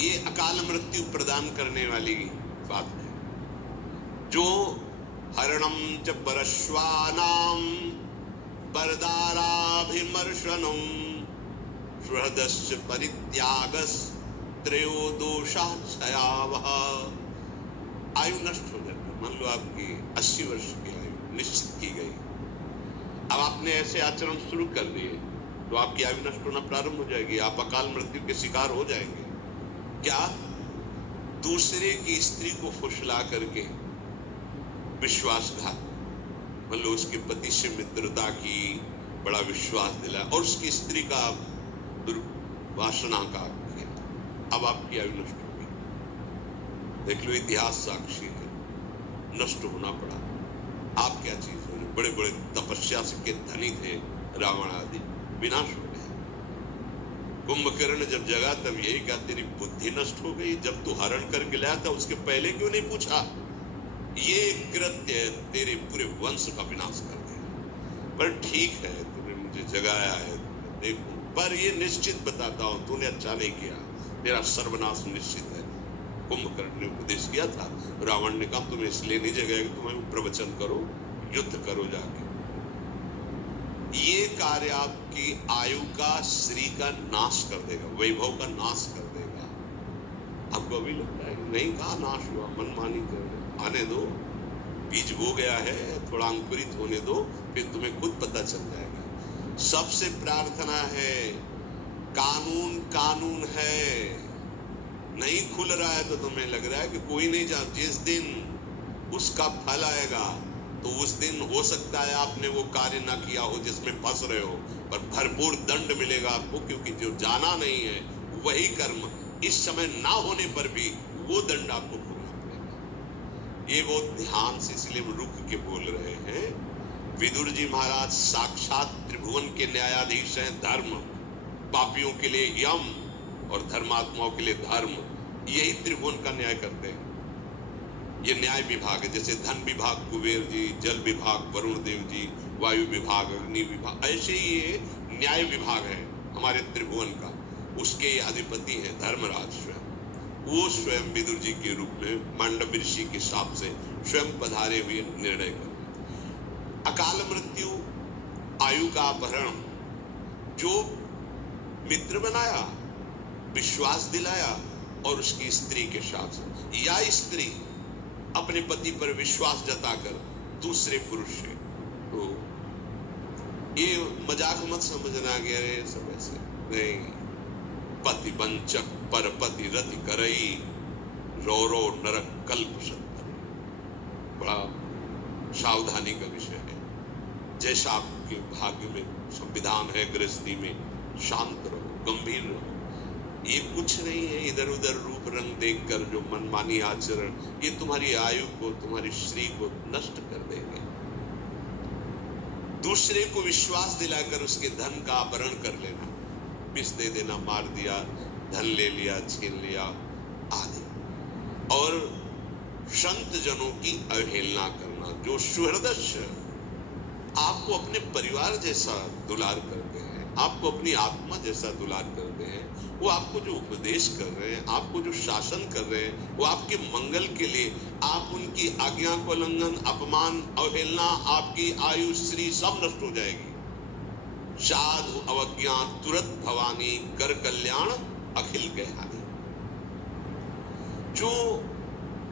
ये अकाल मृत्यु प्रदान करने वाली बात है। जो हरणम च परश्वानाम बरदाराभिमर्शनम सुहृदश्च परित्यागस त्रयोदोषाक्षयावह। आयु नष्ट हो जाती। मान लो आपकी 80 वर्ष की आयु निश्चित की गई, अब आपने ऐसे आचरण शुरू कर दिए तो आपकी आयु नष्ट होना प्रारंभ हो जाएगी, आप अकाल मृत्यु के शिकार हो जाएंगे। क्या? दूसरे की स्त्री को फुसला करके विश्वासघात, मतलब उसके पति से मित्रता की, बड़ा विश्वास दिलाया और उसकी स्त्री का दुर्वासना का किया, अब आपकी आयु नष्ट होगी। देख लो, इतिहास साक्षी है, नष्ट होना पड़ा। आप क्या चीज हो? बड़े बड़े तपस्या के धनी थे रावण आदि, विनाश हो गया। कुंभकर्ण जब जगा तब यही कहा, तेरी बुद्धि नष्ट हो गई, जब तू हरण करके लाया था उसके पहले क्यों नहीं पूछा? ये कृत्य तेरे पूरे वंश का विनाश कर देगा। पर ठीक है, तूने मुझे जगाया है, देखो, पर ये निश्चित बताता हूं, तूने अच्छा नहीं किया, तेरा सर्वनाश निश्चित है। कुंभकर्ण ने उपदेश किया था, रावण ने कहा तुम्हें इसलिए नहीं जगाएगा, तुम्हें प्रवचन करो, युद्ध करो जाके। ये कार्य आपकी आयु का, श्री का नाश कर देगा, वैभव का नाश कर देगा। आपको अभी लगता है नहीं, कहा नाश हुआ, मनमानी कर आने दो, बीज बो गया है, थोड़ा अंकुरित होने दो, फिर तुम्हें खुद पता चल जाएगा। सबसे प्रार्थना है, कानून कानून है, नहीं खुल रहा है तो तुम्हें लग रहा है कि कोई नहीं जा, जिस दिन उसका फल आएगा तो उस दिन हो सकता है आपने वो कार्य ना किया हो जिसमें फंस रहे हो, पर भरपूर दंड मिलेगा आपको, क्योंकि जो जाना नहीं है वही कर्म इस समय ना होने पर भी वो दंड आपको भोगना पड़ेगा। ये बहुत ध्यान से, इसलिए रुक के बोल रहे हैं। विदुर जी महाराज साक्षात त्रिभुवन के न्यायाधीश हैं। धर्म, पापियों के लिए यम और धर्मात्माओं के लिए धर्म, यही त्रिभुवन का न्याय करते हैं। ये न्याय विभाग है, जैसे धन विभाग कुबेर जी, जल विभाग वरुण देव जी, वायु विभाग अग्नि विभाग, ऐसे ही ये न्याय विभाग है हमारे त्रिभुवन का। उसके अधिपति हैं धर्मराज स्वयं। वो स्वयं विदुर जी के रूप में मांडव ऋषि के शाप से स्वयं पधारे हुए निर्णय कर। अकाल मृत्यु, आयु का अपहरण, जो मित्र बनाया, विश्वास दिलाया और उसकी स्त्री के साथ, या स्त्री अपने पति पर विश्वास जताकर दूसरे पुरुष से, तो ये मजाक मत समझना कि अरे सब ऐसे नहीं। पति वंचक पर पति रति करई, रो रो नरक कल्प सत्तर। बड़ा सावधानी का विषय है। जैसा आपके भाग्य में संविधान है, गृहस्थी में शांत रहो, गंभीर रहो। ये कुछ नहीं है इधर उधर रूप रंग देखकर जो मनमानी आचरण, ये तुम्हारी आयु को, तुम्हारी श्री को नष्ट कर देंगे। दूसरे को विश्वास दिलाकर उसके धन का अपहरण कर लेना, विष दे देना, मार दिया, धन ले लिया, छीन लिया आदि। और संत जनों की अवहेलना करना, जो सुहृदस्य आपको अपने परिवार जैसा दुलार करते हैं, आपको अपनी आत्मा जैसा दुलार करते हैं, वो आपको जो उपदेश कर रहे हैं, आपको जो शासन कर रहे हैं, वो आपके मंगल के लिए, आप उनकी आज्ञा को उल्लंघन, अपमान, अवहेलना, आपकी आयु श्री सब नष्ट हो जाएगी। साधु अवज्ञा तुरंत भवानी, कर कल्याण अखिल के हानि। जो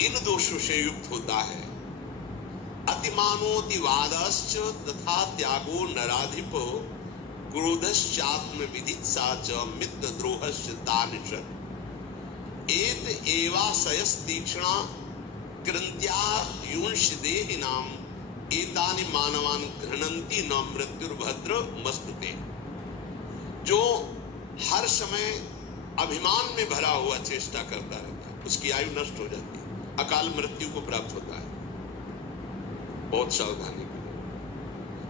इन दोषों से युक्त होता है, अतिमानोतिवादश्च तथा त्यागो नराधिपो, क्रोधश्चात्म विदित्सा च मित्र द्रोहश्च तानिशत्, एत एवाशयस्तीक्ष्णा कृन्त्या युंश देहिनाम, एतानि मानवान् घृणन्ति न मृत्युर्भद्र मस्तुते। जो हर समय अभिमान में भरा हुआ चेष्टा करता रहता है, उसकी आयु नष्ट हो जाती है, अकाल मृत्यु को प्राप्त होता है। बहुत सावधानी।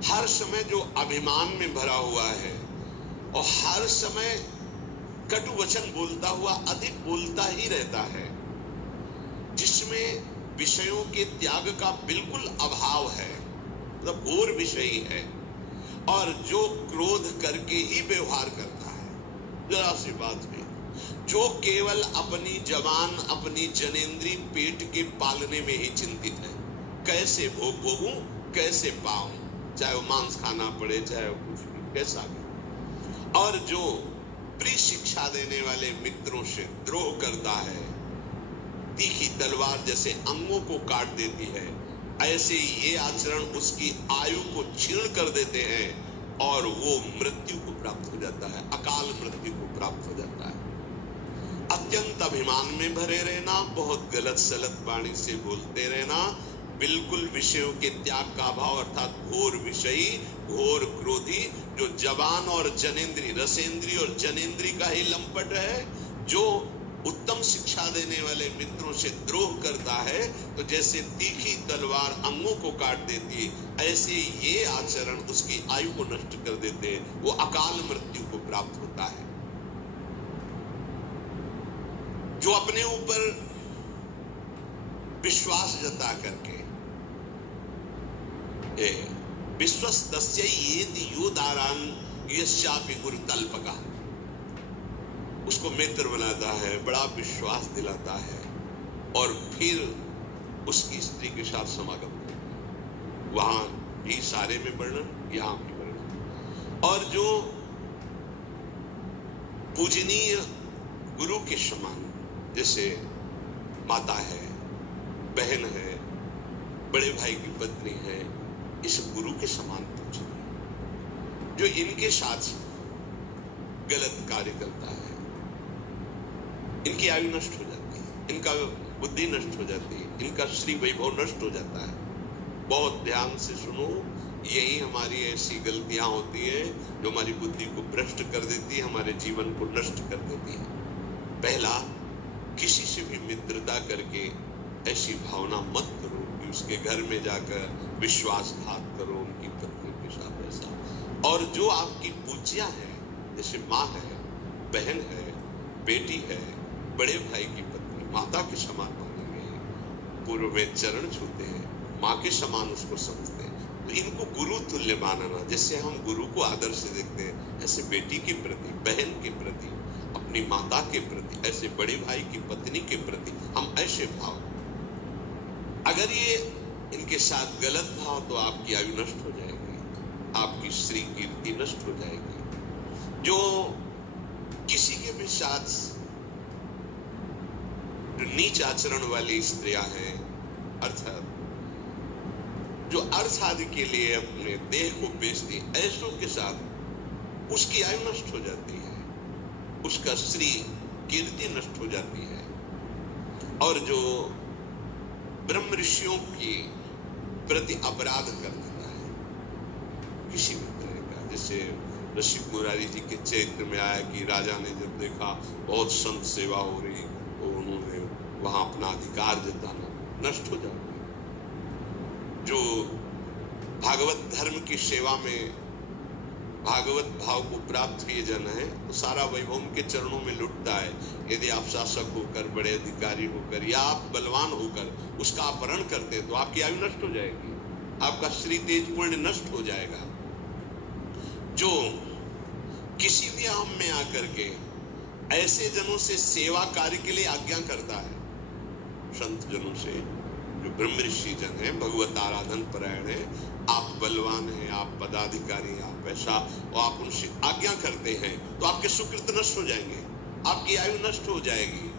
हर समय जो अभिमान में भरा हुआ है और हर समय कटु वचन बोलता हुआ अधिक बोलता ही रहता है, जिसमें विषयों के त्याग का बिल्कुल अभाव है, मतलब और विषयी है, और जो क्रोध करके ही व्यवहार करता है, जरा सी बात में जो केवल अपनी जवान, अपनी जनेंद्री पेट के पालने में ही चिंतित है, कैसे भोग भोगूं, कैसे पाऊं, चाहे वो मांस खाना पड़े, चाहे वो कुछ भी, कैसा भी। और जो प्रिय शिक्षा देने वाले मित्रों से द्रोह करता है, तीखी तलवार जैसे अंगों को काट देती है, ऐसे ये आचरण उसकी आयु को छीण कर देते हैं और वो मृत्यु को प्राप्त हो जाता है, अकाल मृत्यु को प्राप्त हो जाता है। अत्यंत अभिमान में भरे रहना, बहुत गलत सलत वाणी से बोलते रहना, बिल्कुल विषयों के त्याग का अभाव, अर्थात घोर विषयी, घोर क्रोधी, जो जवान और जनेंद्री, रसेंद्री और जनेंद्री का ही लंपट है, जो उत्तम शिक्षा देने वाले मित्रों से द्रोह करता है, तो जैसे तीखी तलवार अंगों को काट देती है, ऐसे ये आचरण उसकी आयु को नष्ट कर देते हैं, वो अकाल मृत्यु को प्राप्त होता है। जो अपने ऊपर विश्वास जता करके विश्वस्तस्य येति यो दारान यस्यापि गुरुतल्पका, उसको मित्र बनाता है, बड़ा विश्वास दिलाता है और फिर उसकी स्त्री के साथ समागम करता है। वहां भी सारे में वर्णन, यहां भी वर्णन। और जो पूजनीय गुरु के समान, जैसे माता है, बहन है, बड़े भाई की पत्नी है, इस गुरु के समान पूजनीय, जो इनके साथ गलत कार्य करता है, इनकी आयु नष्ट हो जाती है, इनका बुद्धि नष्ट हो जाती है, इनका श्री वैभव नष्ट हो जाता है। बहुत ध्यान से सुनो, यही हमारी ऐसी गलतियां होती है जो हमारी बुद्धि को भ्रष्ट कर देती है, हमारे जीवन को नष्ट कर देती है। पहला, किसी से भी मित्रता करके ऐसी भावना मत करो कि उसके घर में जाकर विश्वासघात करो, उनकी पत्नी के साथ ऐसा। और जो आपकी पूज्या है, जैसे माँ है, बहन है, बेटी है, बड़े भाई की पत्नी, माता के समान मानेंगे, पूर्व में चरण छूते हैं, माँ के समान उसको समझते हैं, तो इनको गुरु तुल्य मानना। जैसे हम गुरु को आदर से देखते हैं, ऐसे बेटी के प्रति, बहन के प्रति, अपनी माता के प्रति, ऐसे बड़े भाई की पत्नी के प्रति हम ऐसे भाव, अगर ये इनके साथ गलत भाव, तो आपकी आयु नष्ट हो जाएगी, आपकी श्री कीर्ति नष्ट हो जाएगी। जो किसी के भी साथ नीच आचरण वाली स्त्रियां हैं, अर्थात जो अर्थ आदि के लिए अपने देह को बेचती, ऐसों के साथ उसकी आयु नष्ट हो जाती है, उसका श्री कीर्ति नष्ट हो जाती है। और जो ब्रह्म ऋषियों की प्रति अपराध कर देता है किसी भी तरह का, जैसे ऋषि मुरारी जी के चरित्र में आया कि राजा ने जब देखा बहुत संत सेवा हो रही, तो उन्होंने वहां अपना अधिकार जताना, नष्ट हो जाएगा। जो भागवत धर्म की सेवा में भागवत भाव को प्राप्त किए जन है, तो सारा वैभव उनके चरणों में लुटता है। यदि आप शासक होकर, बड़े अधिकारी होकर या आप बलवान होकर उसका अपहरण करते हैं, तो आपकी आयु नष्ट हो जाएगी, आपका श्री तेज पुण्य नष्ट हो जाएगा। जो किसी भी हम में आकर के ऐसे जनों से सेवा कार्य के लिए आज्ञा करता है, संत जनों से, जो ब्रह्म ऋषि जन है, भगवत आराधन परायण है, आप बलवान हैं, आप पदाधिकारी, आप ऐसा, और आप उनसे आज्ञा करते हैं, तो आपके सुकृत नष्ट हो जाएंगे, आपकी आयु नष्ट हो जाएगी।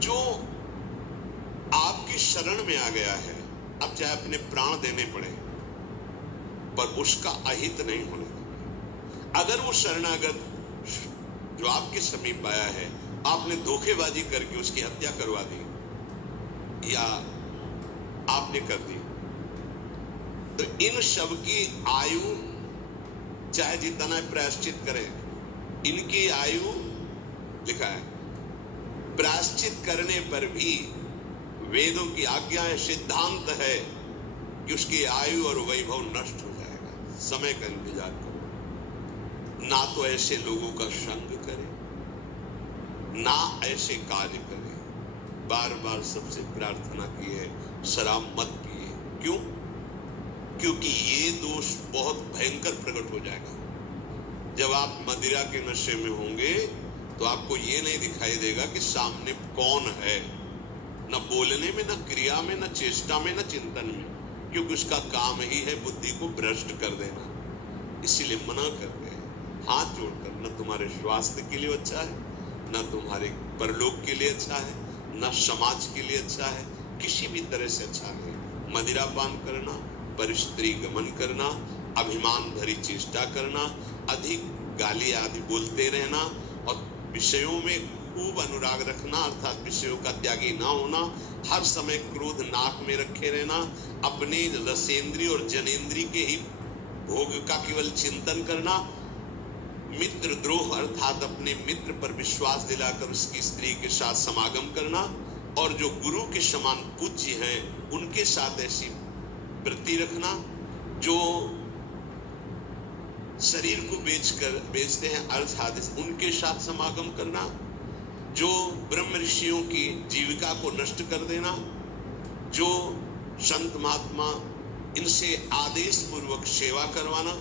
जो आपकी शरण में आ गया है, अब चाहे अपने प्राण देने पड़े, पर उसका अहित नहीं होने देना। अगर वो शरणागत जो आपके समीप आया है, आपने धोखेबाजी करके उसकी हत्या करवा दी या आपने कर दी, तो इन सब की आयु चाहे जितना प्रायश्चित करें, इनकी आयु लिखा है, प्रायश्चित करने पर भी वेदों की आज्ञा है, सिद्धांत है कि उसकी आयु और वैभव नष्ट हो जाएगा। समय का इंतजार करो, ना तो ऐसे लोगों का संग करे, ना ऐसे कार्य करे। बार बार सबसे प्रार्थना की है, शराब मत पिए। क्यों? क्योंकि ये दोष बहुत भयंकर प्रकट हो जाएगा। जब आप मदिरा के नशे में होंगे तो आपको ये नहीं दिखाई देगा कि सामने कौन है, न बोलने में, न क्रिया में, न चेष्टा में, न चिंतन में, क्योंकि उसका काम ही है बुद्धि को भ्रष्ट कर देना। इसीलिए मना करते हैं हाथ जोड़कर, न तुम्हारे स्वास्थ्य के लिए अच्छा है, न तुम्हारे परलोक के लिए अच्छा है, न समाज के लिए अच्छा है, किसी भी तरह से अच्छा नहीं। मदिरा पान करना, परिस्त्री गमन करना, अभिमान भरी चेष्टा करना, अधिक गाली आदि बोलते रहना और विषयों में खूब अनुराग रखना, अर्थात विषयों का त्यागी ना होना, हर समय क्रोध नाक में रखे रहना, अपने रसेंद्रीय और जनेंद्रीय के ही भोग का केवल चिंतन करना, मित्र द्रोह अर्थात अपने मित्र पर विश्वास दिलाकर उसकी स्त्री के साथ समागम करना, और जो गुरु के समान पूज्य हैं उनके साथ ऐसी वृत्ति रखना, जो शरीर को बेचते हैं अर्थात उनके साथ समागम करना, जो ब्रह्म ऋषियों की जीविका को नष्ट कर देना, जो संत महात्मा इनसे आदेश पूर्वक सेवा करवाना,